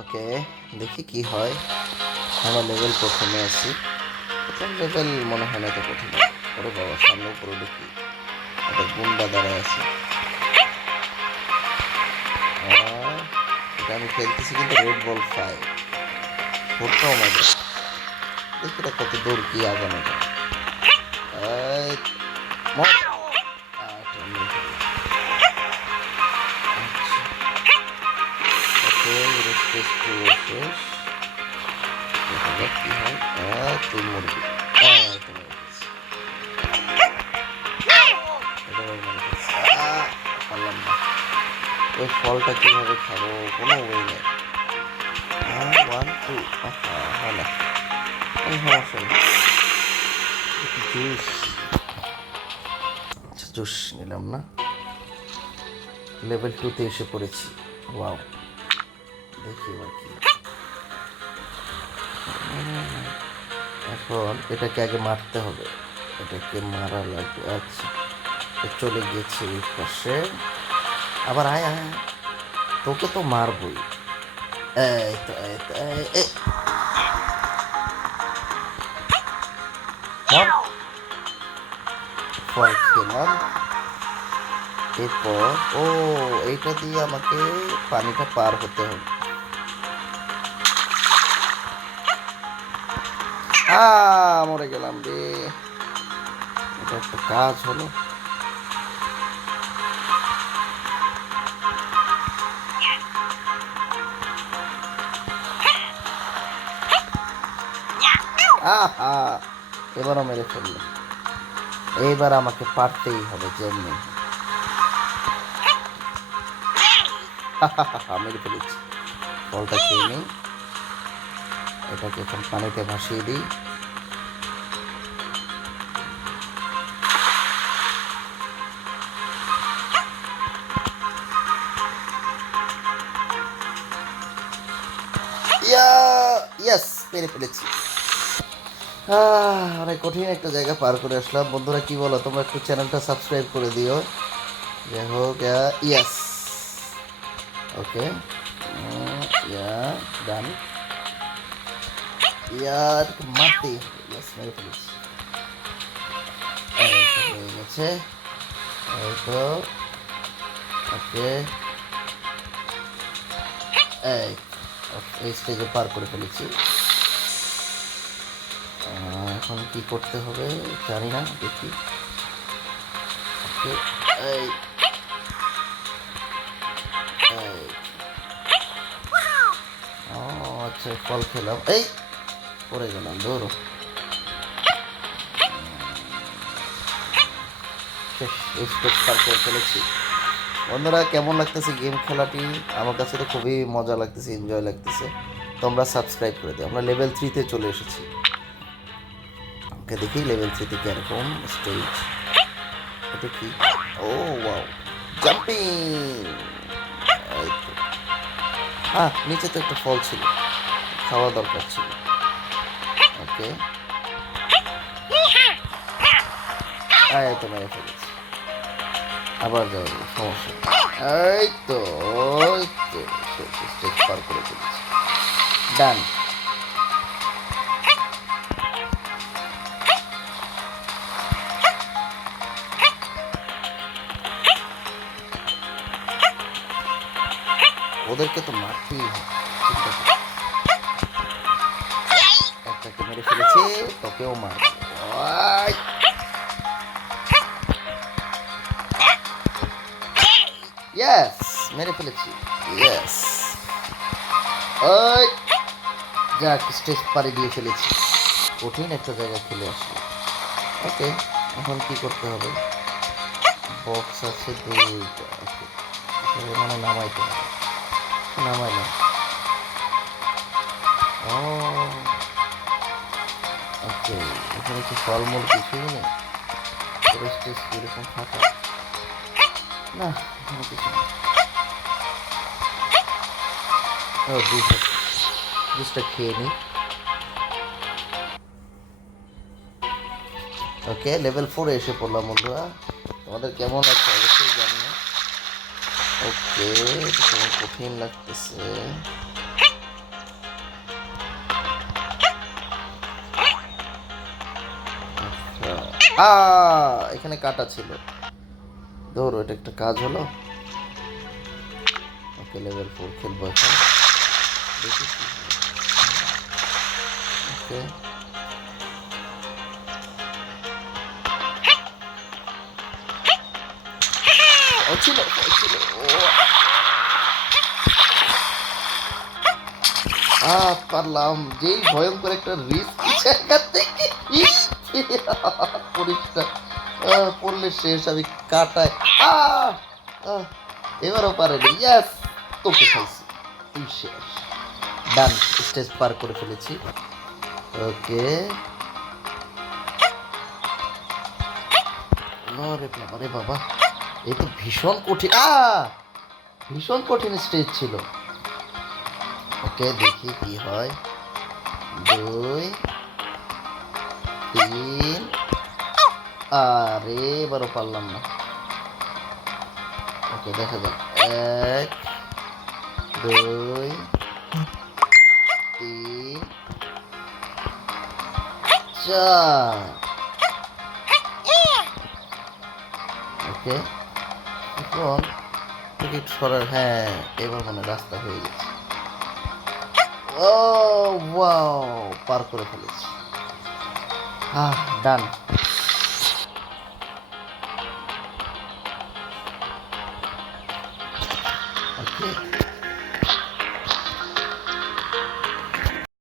ওকে, দেখি কি হয়। আমরা লেভেল প্রথমে আছি। প্রথম লেভেল মনে হয় না তো কঠিন। ওরে বাবা, সামনে উপরে দেখি একটা গুন্ডা দাঁড়ায় আছে। এটা আমি খেলতেছি কিন্তু রেড বল 5 ভোটটাও মজা। দেখি এটা কত দূর কি আগানো যায়। এই, মর। আচ্ছা, মেরে ফেললাম। আচ্ছা, ওকে, রেস্টেস পুরো শেষ। দেখা যাক কি হয়। তুই মরবি। তো মেরে ফেলছি। এটা আবার মেরে ফেলছি। পারলাম না। ওই ফলটা কিভাবে খাবো, কোনো ওয়ে নেই। 1 2 হয় না, কোনো সমস্যা নেই। জুস, আচ্ছা জুস নিলাম না। লেভেল 2 তে এসে পড়েছি। ওয়াও, দেখি এবার কি। এখন এটাকে আগে মারতে হবে, এটাকে মারা লাগবে। আচ্ছা, চলে গিয়েছে এই পাশে। আবার আয় আয় আয়। তোকে তো মারবই। এই তো এই তো ফল খেলাম। এরপর এইটা দিয়ে আমাকে পানিটা পার হতে হবে। মরে গেলাম রে। এটা একটা কাজ হলো। এবারও মেরে ফেললো। এইবার আমাকে পারতেই হবে যেমনি। মেরে ফেলেছি। ফলটা খেয়ে নিই। এটাকে এখন পানিতে ভাসিয়ে দিই। ইয়েস, পেরে ফেলেছি। অনেক কঠিন একটা জায়গা পার করে আসলাম। বন্ধুরা কি বলো, তোমরা একটু চ্যানেলটা সাবস্ক্রাইব করে দিও। যাই হোক, ইয়েস, ওকে, ডান। মারতে ইয়েস, মেরে ফেলেছি। হয়ে গেছে। এই তো, ওকে, এই স্টেজে পার করে ফেলেছি। এখন কি করতে হবে জানি না, দেখি। ওকে, এই আচ্ছা, ফল খেলাম, এই পড়ে গেলাম, ধরো। স্টেজ পার করে ফেলেছি। বন্ধুরা কেমন লাগতেছে গেম খেলাটি? আমার কাছে তো খুবই মজা লাগতেছে, এনজয় লাগতেছে। তোমরা সাবস্ক্রাইব করে দিও। আমরা লেভেল 3-তে চলে এসেছি। ওকে, দেখি লেভেল 3-তে কিরকম স্টেজ। এটা কি? Wow, jumping. এই তো, নিচে তো একটা ফল ছিল, খাওয়া দরকার ছিল। ওকে, এই তো মেরে ফেলেছি। আবার যাও, সমস্যা। এই তো, স্টেজ পার করে ফেলেছি। ডান। ওদেরকে তো মারতেই হবে। একটাকে মেরে ফেলেছি, তোকেও মার। ইয়েস, মেরে ফেলেছি। ইয়েস, ওই যাক, স্টেজ পাড়ি দিয়ে ফেলেছি। কঠিন একটা জায়গা খেলে আসলো। ওকে, এখন কি করতে হবে? বক্স আছে 2টা। ওকে, মানে নামাইতে হবে। নামাইলাম। ওকে, এখানে কি ফলমূল কিছুই নেই? স্টেজ এরকম ফাঁকা না, এখানে কিছু নেই। জুসটা খেয়ে নিই। ওকে, লেভেল 4-এ এসে পড়লাম। বন্ধুরা তোমাদের কেমন লাগছে অবশ্যই জানিও। ওকে, কেমন কঠিন লাগতেছে। এখানে কাটা ছিল, ধরো এটা একটা কাজ হলো। ওকে, লেভেল 4 খেলবো এখন, দেখি কি হয়। ওকে, ও ছিল ছিল, পারলাম। যেই ভয়ঙ্কর একটা রিস্ক জায়গা থেকে পরিষ্কার পড়লে শেষ। আমি কাটায় এবারও পারেনি। ইয়াস, তোকে খাইছি, তুই শেষ। ডান, স্টেজ পার করে ফেলেছি। ওকে, আরে বাবা রে বাবা, এই তো ভীষণ কঠিন, ভীষণ কঠিন স্টেজ ছিল। ওকে, দেখি কি হয়। 2 3, আরে এবারও পারলাম না। ওকে, দেখা যাক। 1 2 3 4। ওকে, এখন টিকিট সরার, হ্যাঁ এবার মনে হয় রাস্তা হয়ে গেছে। ও ওয়াও, পার করে ফেলেছি। ডান।